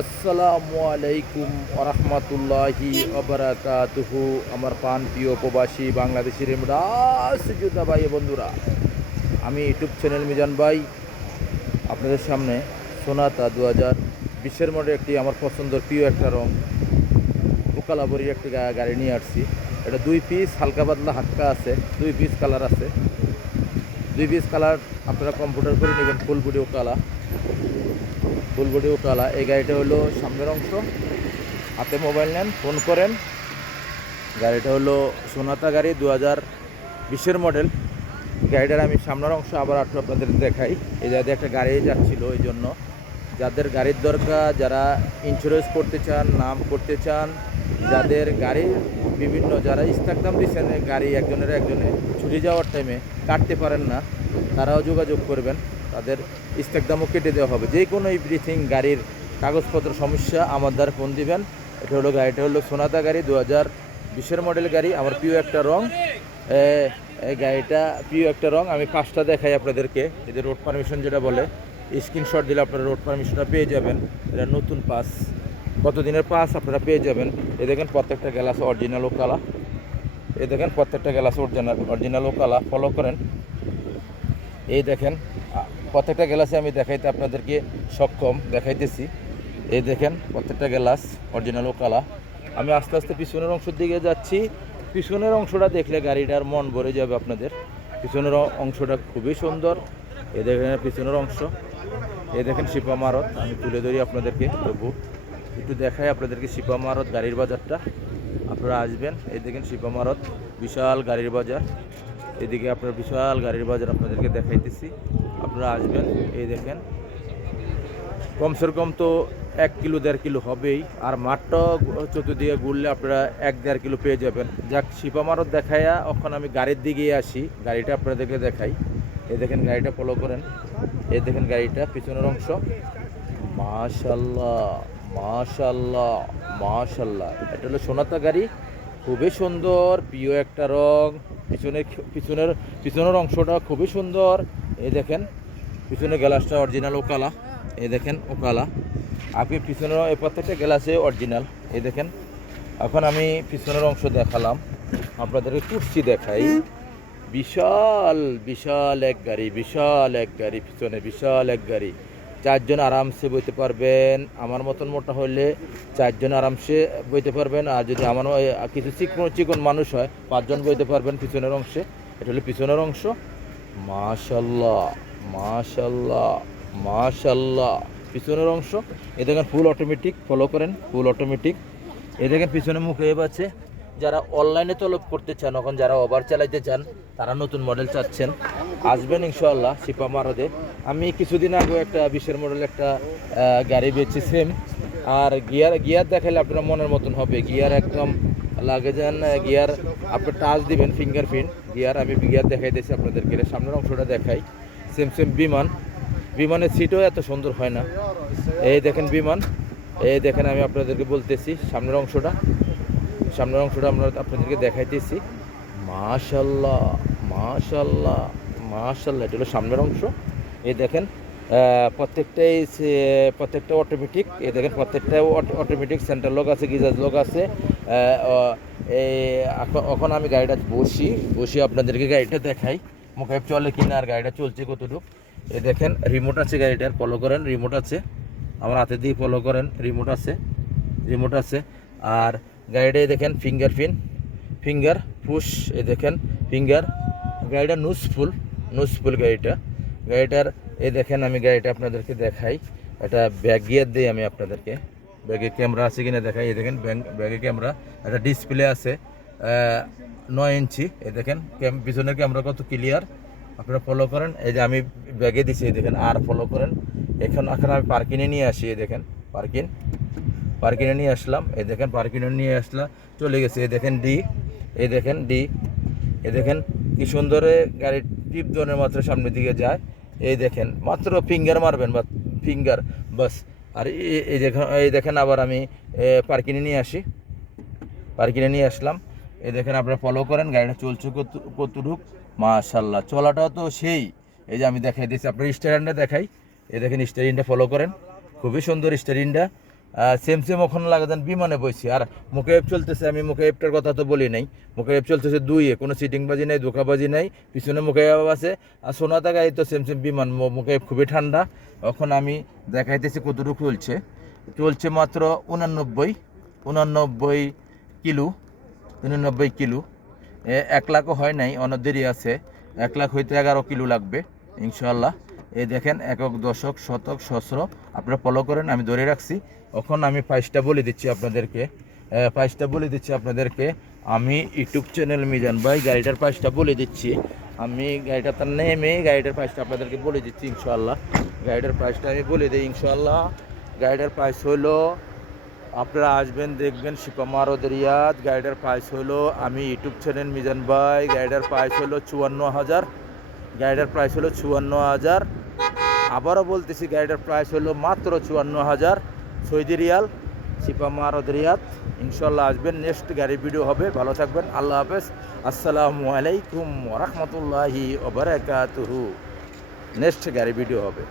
আসসালামু আলাইকুম ওরহমতুল্লাহি ওবারাকাতুহু। আমার প্রাণ প্রিয় প্রবাসী বাংলাদেশের যোদ্ধা ভাই বন্ধুরা, আমি ইউটিউব চ্যানেল মিজান ভাই আপনাদের সামনে সোনাতা 2020 মডেল একটি আমার পছন্দের প্রিয় একটা রং ওকালাবরির একটি গাড়ি নিয়ে আসছি। এটা 2 পিস হালকা পাতলা হাক্কা আছে, 2 পিস কালার আছে। 2 পিস কালার আপনারা কম্পিউটার করে নেবেন। ফুল বডি ওকালা। এই গাড়িটা হলো সামনের অংশ। হাতে মোবাইল নেন, ফোন করেন। গাড়িটা হলো সোনাতা গাড়ি 2020 মডেল। গাড়িটার আমি সামনের অংশ আবার একটু আপনাদের দেখাই। এই যাদের একটা গাড়ি যাচ্ছিল, এই জন্য যাদের গাড়ির দরকার, যারা ইন্স্যুরেন্স করতে চান, নাম করতে চান, যাদের গাড়ির বিভিন্ন যারা ইস্তাকদাম দিচ্ছেন গাড়ি একজনে ছুটি যাওয়ার টাইমে কাটতে পারেন না, তারাও যোগাযোগ করবেন। তাদের ইস্তাকদামও কেটে দেওয়া হবে। যে কোনো এভরিথিং গাড়ির কাগজপত্র সমস্যা আমার দ্বারা ফোন দিবেন। গাড়িটা হলো সোনাতা গাড়ি 2020 মডেল গাড়ি। আমার প্রিয় একটা রং, এই গাড়িটা প্রিয় একটা রং। আমি পাঁচটা দেখাই আপনাদেরকে। এদের রোড পারমিশন যেটা বলে, স্ক্রিনশট দিলে আপনারা রোড পারমিশনটা পেয়ে যাবেন। এটা নতুন পাস, কতদিনের পাস আপনারা পেয়ে যাবেন। এই দেখেন প্রত্যেকটা গ্লাস অরিজিনাল ওকালা। এই দেখেন প্রত্যেকটা গ্লাস অরিজিনাল ওকালা। ফলো করেন। এই দেখেন প্রত্যেকটা গ্লাসে আমি দেখাইতে আপনাদেরকে সক্ষম দেখাইতেছি। এই দেখেন প্রত্যেকটা গ্লাস অরিজিনাল ওকালা। আমি আস্তে আস্তে পিছনের অংশের দিকে যাচ্ছি। পিছনের অংশটা দেখলে গাড়িটার মন ভরে যাবে আপনাদের। পিছনের অংশটা খুবই সুন্দর। এই দেখেন পিছনের অংশ। এই দেখেন শিপা মারত। আমি তুলে ধরি আপনাদেরকে, তবু একটু দেখাই আপনাদেরকে শিপা মারত গাড়ির বাজারটা। আপনারা আসবেন। এই দেখেন শিপা মারত, বিশাল গাড়ির বাজার। এদিকে আপনার বিশাল গাড়ির বাজার আপনাদেরকে দেখাইতেছি। আপনারা আসবেন। এই দেখেন কমসে কম তো 1 কিলো 1.5 কিলো হবেই। আর মাঠটা চতুর্দিকে ঘুরলে আপনারা 1-1.5 কিলো পেয়ে যাবেন। যাক, শিপা মারত দেখাইয়া এখন আমি গাড়ির দিকে আসি। গাড়িটা আপনাদেরকে দেখাই। এই দেখেন গাড়িটা ফলো করেন। এই দেখেন গাড়িটা পিছনের অংশ। মাশাল্লাহ মাশাল্লাহ মাশাল্লাহ। এটা হলো সোনাতা গাড়ি, খুবই সুন্দর, প্রিয় একটা রং। পিছনের অংশটা খুবই সুন্দর। এই দেখেন পিছনের গ্লাসটা অরিজিনাল ওকালা। এই দেখেন ওকালা। আপনি পিছনের এই প্রত্যেকটা গ্লাসে অরিজিনাল। এই দেখেন এখন আমি পিছনের অংশ দেখালাম, আপনাদেরকে কুর্সি দেখাই। বিশাল বিশাল এক গাড়ি, পিছনে বিশাল এক গাড়ি। 4 জন আরামসে বইতে পারবেন। আমার মতন মোটা হলে 4 জন আরামসে বইতে পারবেন। আর যদি আমার কিছু চিকন মানুষ হয় 5 জন বইতে পারবেন পিছনের অংশে। এটা হলো পিছনের অংশ। মাশাল্লাহ মাশাল্লাহ মাশাল্লাহ। পিছনের অংশ এই দেখেন ফুল অটোমেটিক। ফলো করেন, ফুল অটোমেটিক। এই দেখেন পিছনে মুখেব আছে। যারা অনলাইনে তলব করতে চান, এখন যারা ওভার চালাইতে চান, তারা নতুন মডেল চাচ্ছেন, আসবেন ইনশাআল্লাহ শিপা মারদে। আমি কিছুদিন আগে একটা 20 মডেল একটা গাড়ি বেচছি সেম। আর গিয়ার দেখাইলে আপনার মনের মতন হবে। গিয়ার একদম লাগে যান, গিয়ার আপনি টাচ দিবেন, ফিঙ্গারপ্রিন্ট গিয়ার। আমি গিয়ার দেখাই দিয়েছি আপনাদেরকে। সামনের অংশটা দেখাই। সেম বিমানের সিটও এত সুন্দর হয় না। এই দেখেন বিমান। এই দেখেন আমি আপনাদেরকে বলতেছি সামনের অংশটা আমরা আপনাদেরকে দেখাইতেছি। মাশাল্লাহ মাশাল্লাহ মাশাল্লাহ। এটা হলো সামনের অংশ। এই দেখেন প্রত্যেকটা অটোমেটিক। এই দেখেন প্রত্যেকটা অটোমেটিক। সেন্টার লক আছে, গিজার লক আছে। এখন আমি গাড়িটা বসি আপনাদেরকে গাড়িটা দেখাই মুখে চলে কিনা আর গাড়িটা চলছে কতটুকু। এই দেখেন রিমোট আছে গাড়িটার। ফলো করেন, রিমোট আছে আমার হাতে দিয়ে। ফলো করেন, রিমোট আছে। আর গাড়িটাই দেখেন ফিঙ্গার পুশ। এই দেখেন ফিঙ্গার। গাড়িটা নুজফুল গাড়িটার। এই দেখেন আমি গাড়িটা আপনাদেরকে দেখাই। এটা ব্যাক গিয়ার দিই আমি আপনাদেরকে। ব্যাগে ক্যামেরা আছে কিনা দেখাই। এই দেখেন ব্যাগে ক্যামেরা, একটা ডিসপ্লে আছে 9 ইঞ্চি। এই দেখেন পিছনের ক্যামেরা কত ক্লিয়ার, আপনারা ফলো করেন। এই যে আমি ব্যাগে দিছি, এই দেখেন। আর ফলো করেন। এখন আমি পার্কিংয়ে নিয়ে আসি। এই দেখেন পার্কিংয়ে নিয়ে আসলাম। এই দেখেন পার্কিংয়ে নিয়ে আসলাম, চলে গেছে। এই দেখেন ডি। এই দেখেন কি সুন্দর গাড়ি টিপ জোনের মাত্র সামনের দিকে যায়। এই দেখেন মাত্র ফিঙ্গার মারবেন বা ফিঙ্গার বাস। আর এই দেখেন আবার আমি পার্কিংয়ে নিয়ে আসলাম। এই দেখেন আপনারা ফলো করেন। গাড়িটা চলছে কতটুক। মাশাল্লাহ, চলাটাও তো সেই। এই যে আমি দেখাই দিচ্ছি আপনার স্টারিংটা দেখাই। এই দেখেন স্টারিংটা ফলো করেন, খুবই সুন্দর স্টারিংটা। সেম সেম ওখানে লাগে যেন বিমানে বইছি। আর মুখে চলতেছে, আমি মুখে এপটার কথা তো বলি নাই, মুখে এপ চলতেছে দুইয়ে, কোনো সিটিংবাজি নাই, ধোকাবাজি নাই, পিছনে মুখে আছে। আর সোনাতা গাড়ি তো সেম সেম বিমান, মুখে খুবই ঠান্ডা। এখন আমি দেখাইতেছি কতটুকু চলছে মাত্র 89 কিলো, 99 কিলো। 1 লাখও হয় নাই, অনেক দেরি আছে। 1 লাখ হইতে 11 কিলো লাগবে ইনশাল্লাহ। এই দেখেন, একক, দশক, শতক, সহস্র, আপনারা ফলো করেন, আমি ধরে রাখছি। এখন আমি প্রাইসটা বলে দিচ্ছি আপনাদেরকে, আমি ইউটিউব চ্যানেল মিজান ভাই গাড়িটার প্রাইসটা বলে দিচ্ছি। আমি গাড়িটা তার নেমে গাড়িটার প্রাইসটা আপনাদেরকে বলে দিচ্ছি ইনশাল্লাহ। গাড়িটার প্রাইসটা আমি বলে দিই ইনশাল্লাহ। গাড়িটার প্রাইস হলো, আপনারা আসবেন দেখবেন শিপামারদ রিয়াদ। গাড়িটার প্রাইস হলো, আমি ইউটিউব চ্যানেল মিজান ভাই, গাড়িটার প্রাইস হলো 54,000। আবারও বলতেছি, গাড়িটার প্রাইস হলো মাত্র 54,000 সৌদি রিয়াল, শিপামারদ রিয়াদ। ইনশাল্লাহ আসবেন, নেক্সট গাড়ি ভিডিও হবে। ভালো থাকবেন, আল্লাহ হাফেজ, আসসালামু আলাইকুম ওয়া রাহমাতুল্লাহি ওয়া বারাকাতুহু। নেক্সট গাড়ি ভিডিও হবে।